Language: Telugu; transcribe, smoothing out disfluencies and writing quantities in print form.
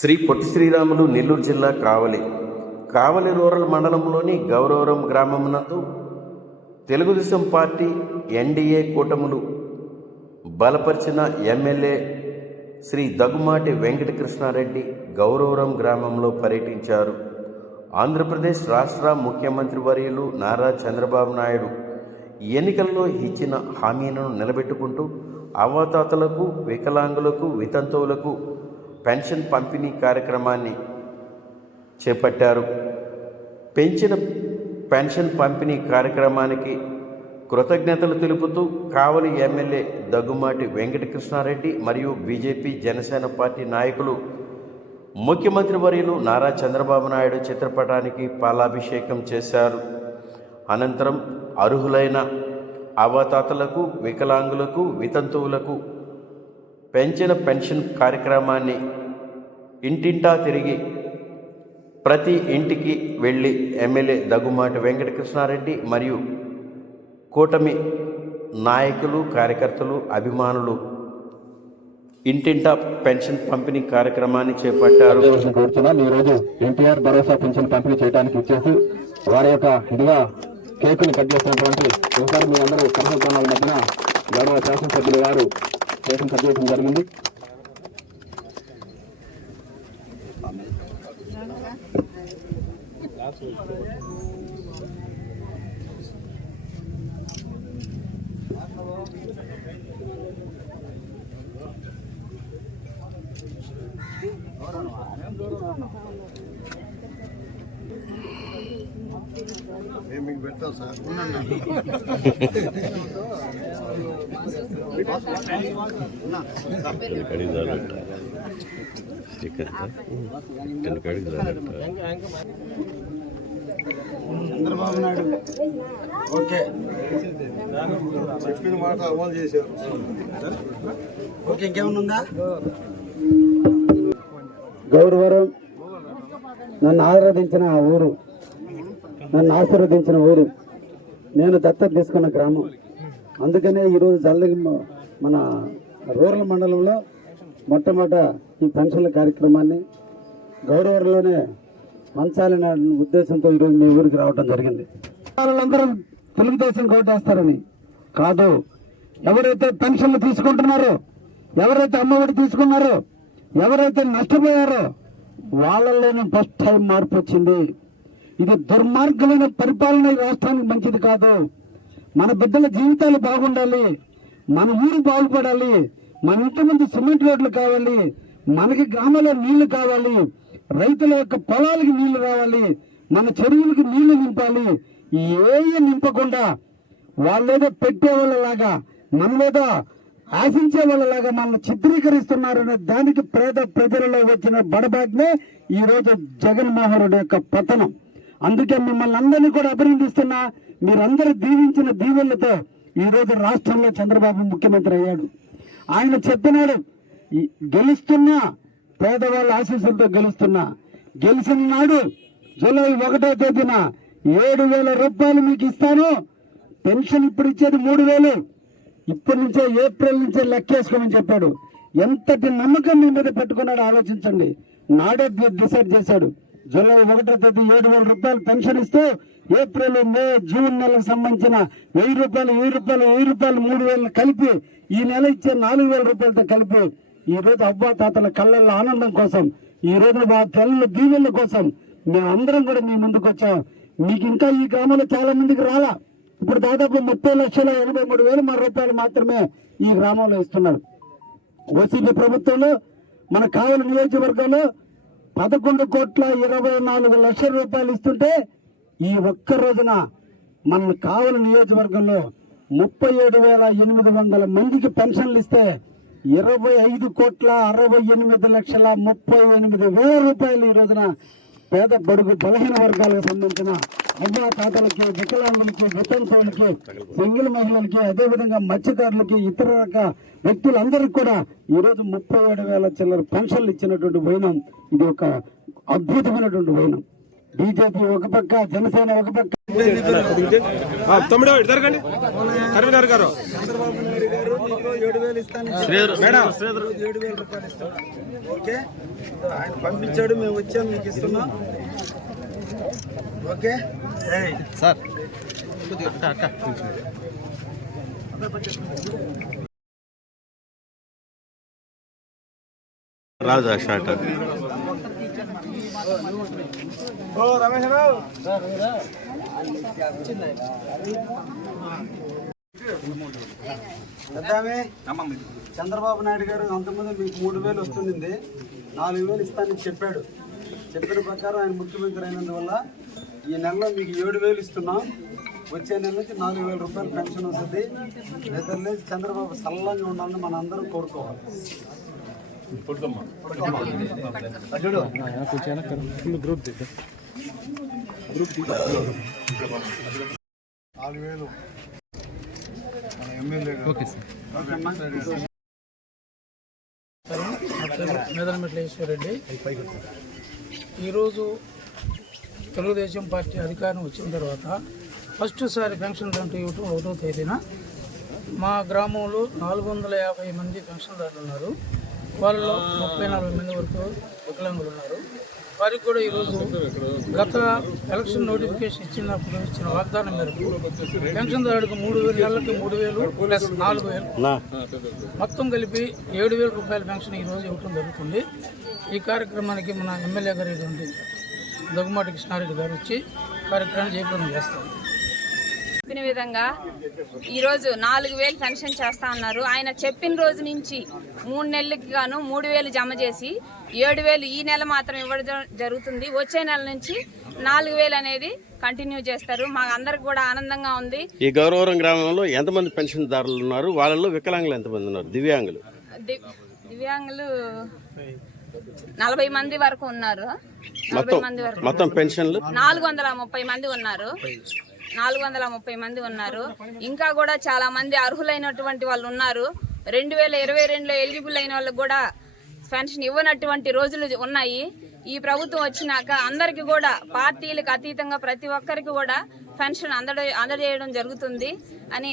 శ్రీ పొట్టి శ్రీరాములు నెల్లూరు జిల్లా కావలి రూరల్ మండలంలోని గౌరవరం గ్రామమునందు తెలుగుదేశం పార్టీ ఎన్డీఏ కూటములు బలపరిచిన ఎమ్మెల్యే శ్రీ దగ్గుమాటి వెంకటకృష్ణారెడ్డి గౌరవరం గ్రామంలో పర్యటించారు. ఆంధ్రప్రదేశ్ రాష్ట్ర ముఖ్యమంత్రి వర్యులు నారా చంద్రబాబు నాయుడు ఎన్నికల్లో ఇచ్చిన హామీలను నిలబెట్టుకుంటూ అవ్వాతాతలకు, వికలాంగులకు, వితంతువులకు పెన్షన్ పంపిణీ కార్యక్రమాన్ని చేపట్టారు. పెంచిన పెన్షన్ పంపిణీ కార్యక్రమానికి కృతజ్ఞతలు తెలుపుతూ కావలి ఎమ్మెల్యే దగ్గుమాటి వెంకటకృష్ణారెడ్డి మరియు బీజేపీ జనసేన పార్టీ నాయకులు ముఖ్యమంత్రి వర్యులు నారా చంద్రబాబు నాయుడు చిత్రపటానికి పాలాభిషేకం చేశారు. అనంతరం అర్హులైన అవ్వాతాతలకు, వికలాంగులకు, వితంతువులకు పెంచిన పెన్షన్ కార్యక్రమాన్ని ఇంటింటా తిరిగి ప్రతి ఇంటికి వెళ్ళి ఎమ్మెల్యే దగ్గుమాటి వెంకటకృష్ణారెడ్డి మరియు కూటమి నాయకులు, కార్యకర్తలు, అభిమానులు ఇంటింటా పెన్షన్ పంపిణీ కార్యక్రమాన్ని చేపట్టారు. ఈరోజు ఎన్టీఆర్ భరోసా పెన్షన్ పంపిణీ చేయడానికి వచ్చేసి వారి యొక్క ఇదిగా కేకును కట్ చేసినటువంటి ఒకసారి మీ అందరూ కర్మకోణాల మధ్యన గౌరవ శాసనసభ్యులు వారు కేకును కట్ చేయడం జరిగింది. మీకు పెడతాం సార్. చంద్రబాబు నాయుడు ఓకే చెప్పిన మాట అమలు చేశారు. ఓకే, ఇంకేమన్నా గౌరవరం నన్ను ఆశీర్వదించిన ఊరు, నేను దత్తత తీసుకున్న గ్రామం. అందుకనే ఈరోజు మన రూరల్ మండలంలో మొట్టమొదట ఈ పెన్షన్ల కార్యక్రమాన్ని గౌరవరంలోనే మంచాలనే ఉద్దేశంతో ఈరోజు మీ ఊరికి రావడం జరిగింది. వాళ్ళందరూ తెలుగుదేశం కోటేస్తారని కాదు, ఎవరైతే పెన్షన్లు తీసుకుంటున్నారో, ఎవరైతే అమ్మఒడి తీసుకున్నారో, ఎవరైతే నష్టపోయారో వాళ్ళలోనే ఫస్ట్ టైం మార్పు వచ్చింది. ఇది దుర్మార్గమైన పరిపాలన ఈ రాష్ట్రానికి మంచిది కాదు. మన బిడ్డల జీవితాలు బాగుండాలి, మన ఊరు బాగుపడాలి, మన ఇంటి ముందు సిమెంట్ రోడ్లు కావాలి, మనకి గ్రామంలో నీళ్లు కావాలి, రైతుల యొక్క పొలాలకి నీళ్లు రావాలి, మన చెరువులకి నీళ్లు నింపాలి. ఏవి నింపకుండా వాళ్ళేదో పెట్టే వాళ్ళలాగా, మనమేదో ఆశించే వాళ్ళలాగా మనల్ని చిత్రీకరిస్తున్నారనే దానికి ప్రజలలో వచ్చిన బడబాగ్నే ఈ రోజు జగన్మోహన్ రెడ్డి యొక్క పతనం. అందుకే మిమ్మల్ని అందరినీ కూడా అభినందిస్తున్నా. మీరందరూ దీవించిన దీవెళ్లతో ఈ రోజు రాష్ట్రంలో చంద్రబాబు ముఖ్యమంత్రి అయ్యాడు. ఆయన చెప్పినాడు, గెలుస్తున్నా పేదవాళ్ళ ఆశీస్సులతో గెలిచిన నాడు జూలై 1వ తేదీన 7,000 రూపాయలు మీకు ఇస్తాను. పెన్షన్ ఇప్పుడు ఇచ్చేది 3,000, ఇప్పటి నుంచే ఏప్రిల్ నుంచే లెక్కేసుకోమని చెప్పాడు. ఎంతటి నమ్మకం మీ మీద పెట్టుకున్నాడో ఆలోచించండి. నాడే డిసైడ్ చేశాడు. జూలై 1వ తేదీ 7,000 రూపాయలు పెన్షన్ ఇస్తూ ఏప్రిల్, మే, జూన్ నెలకు సంబంధించిన 1,000 రూపాయలు 3,000 కలిపి ఈ నెల ఇచ్చే 4,000 రూపాయలతో కలిపి ఈ రోజు అవ్వాతాతల కళ్ళల్లో ఆనందం కోసం, ఈ రోజు మా తెల్ల దీవెళ్ల కోసం మేమందరం కూడా మీ ముందుకు వచ్చాం. మీకు ఇంకా ఈ గ్రామంలో చాలా మందికి రాలా. ఇప్పుడు దాదాపు 30,83,000 రూపాయలు మాత్రమే ఈ గ్రామంలో ఇస్తున్నారు. వైసీపీ ప్రభుత్వంలో మన కావలి నియోజకవర్గంలో 11,24,00,000 రూపాయలు ఇస్తుంటే ఈ ఒక్క రోజున మన కావలి నియోజకవర్గంలో 37,800 మందికి పెన్షన్లు ఇస్తే 25,68,38,38,000 రూపాయలు ఈ రోజున పేద బడుగు బలహీన వర్గాలకు సంబంధించిన అవ్వాతాతలకి, వికలాంగులకి, వితంతువులకి, సింగిల్ మహిళలకి, అదేవిధంగా మత్స్యకారులకి, ఇతర వ్యక్తులందరికీ కూడా ఈరోజు 37,000 చిల్లర పెన్షన్లు ఇచ్చినటువంటి వైనం ఇది ఒక అద్భుతమైనటువంటి వైనం. బీజేపీ ఒక పక్క, జనసేన ఒక పక్క. మీకు 7,000 ఇస్తాను. 7,000 రూపాయలు ఇస్తాను. ఓకే, ఆయన పంపించాడు, మేము వచ్చాం, మీకు ఇస్తున్నాం. ఓకే సార్ రాజా షాట్ చంద్రబాబు నాయుడు గారు అంతకుముందు మీకు 3,000 వస్తుంది, 4,000 ఇస్తానని చెప్పాడు. చెప్పిన ప్రకారం ఆయన ముఖ్యమంత్రి అయినందువల్ల ఈ నెలలో మీకు 7,000 ఇస్తున్నాం. వచ్చే నెల నుంచి 4,000 రూపాయలు పెన్షన్ వస్తుంది. నిద్రలేసి చంద్రబాబు సల్లంగా ఉండాలని మన అందరం కోరుకోవాలి. మేదనమెట్లేశ్వరరెడ్డి. ఈరోజు తెలుగుదేశం పార్టీ అధికారం వచ్చిన తర్వాత ఫస్ట్ సారి పెన్షన్ దంటూ ఇవ్వటం 1వ తేదీన మా గ్రామంలో 450 మంది పెన్షన్దారులు ఉన్నారు. వాళ్ళలో 30-40 మంది వరకు వికలాంగులు ఉన్నారు. వారికి కూడా ఈరోజు గత ఎలక్షన్ నోటిఫికేషన్ ఇచ్చినప్పుడు ఇచ్చిన వాగ్దానం మేరకు పెన్షన్దారుడికి 3,000 నెలలకి 3,000 ప్లస్ 4,000 మొత్తం కలిపి 7,000 రూపాయల పెన్షన్ ఈరోజు ఇవ్వటం జరుగుతుంది. ఈ కార్యక్రమానికి మన ఎమ్మెల్యే గారు దగ్గుమాటి కృష్ణారెడ్డి గారు వచ్చి కార్యక్రమాన్ని జయప్రదం చేస్తారు. చెప్పిన విధంగా ఈరోజు 4,000 పెన్షన్ చేస్తా ఉన్నారు. ఆయన చెప్పిన రోజు నుంచి 3 నెలలకి గాను 3,000 జమ చేసి 7,000 ఈ నెల మాత్రం ఇవ్వడం జరుగుతుంది. వచ్చే నెల నుంచి 4,000 అనేది కంటిన్యూ చేస్తారు. మాకు అందరికి కూడా ఆనందంగా ఉంది. ఈ గౌరవరం గ్రామంలో ఎంతమంది పెన్షన్దారులు ఉన్నారు? వాళ్ళలో వికలాంగులు ఎంతమంది ఉన్నారు? దివ్యాంగులు దివ్యాంగులు 40 మంది వరకు ఉన్నారు. 40 మంది వరకు మొత్తం పెన్షన్లు 430 మంది ఉన్నారు. 430 మంది ఉన్నారు. ఇంకా కూడా చాలా మంది అర్హులైనటువంటి వాళ్ళు ఉన్నారు. 2022లో ఎలిజిబుల్ అయిన వాళ్ళకి కూడా పెన్షన్ ఇవ్వనటువంటి రోజులు ఉన్నాయి. ఈ ప్రభుత్వం వచ్చినాక అందరికి కూడా పార్టీలకు అతీతంగా ప్రతి ఒక్కరికి కూడా పెన్షన్ అందజేయడం జరుగుతుంది అని